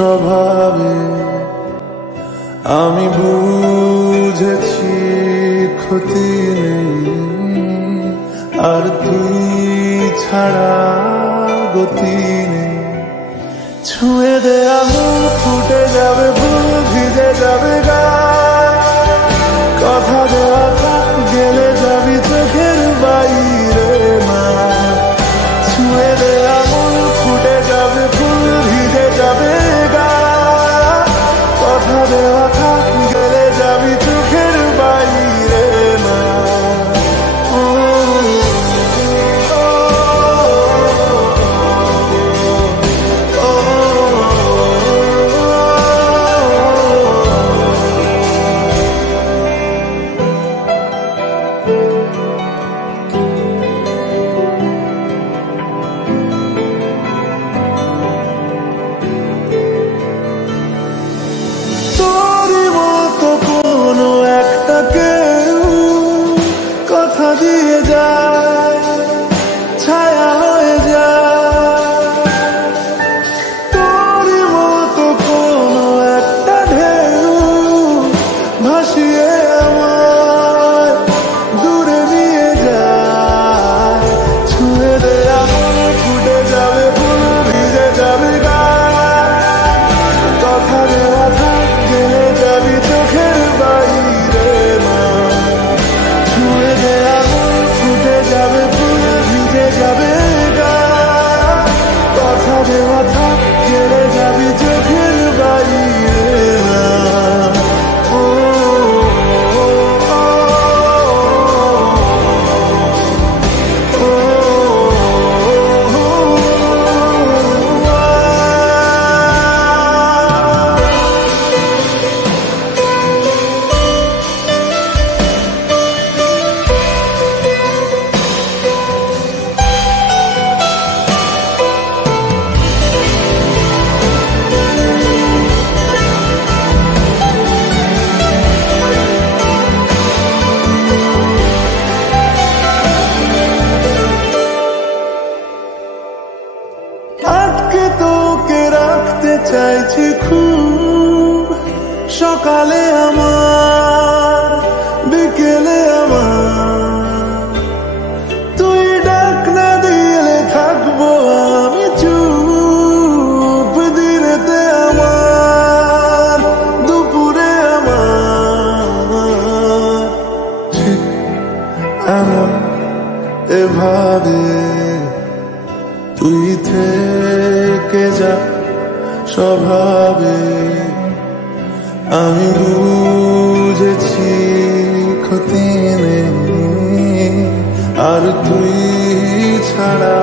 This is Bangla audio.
স্বভাবে আমি বুঝেছি ক্ষতি নেই, আর তুই ছাড়া গতি নেই। ছুঁয়ে দে আঙুল ফুটে যাবে ফুল, ভিজে যাবে গায়ে, কথা দেওয়া থাক গেলে যাবি চোখের বাইরে না। ছুঁয়ে দে আঙুল ফুটে যাবে ফুল, ভিজে যাবে গায়ে, কথা দেওয়া থাক গেলে যাবি চোখের বাইরে না। কথা দিয়ে যায়, ছায়া হয়ে যায়, তোর মতো কোনো একটা ঢেউ ভাসিয়ে আমায় দূরে নিয়ে যায়। ছুঁয়ে দে আঙুল ফুটে যাবে ফুল, ভিজে যাবে গায়ে, কথা দেওয়া থাক গেলে যাবি চোখের বাইরে না। ছুঁয়ে দে আঙুল ফুটে যাবে ফুল, ভিজে যাবে গায়ে, কথা দেওয়া থাক গেলে যাবি চোখের বাইরে না। আটকে তোকে রাখতে চাইছি খুব, সকালে আমার বিকেলে আমার, তুই ডাক না দিলে থাকবো আমি চুপ, দিনেতে আমার দুপুরে আমার। ঠিক এমন এভাবে তুই থেকে যা স্বভাবে, আমি বুঝেছি ক্ষতি নেই, আর তুই ছাড়া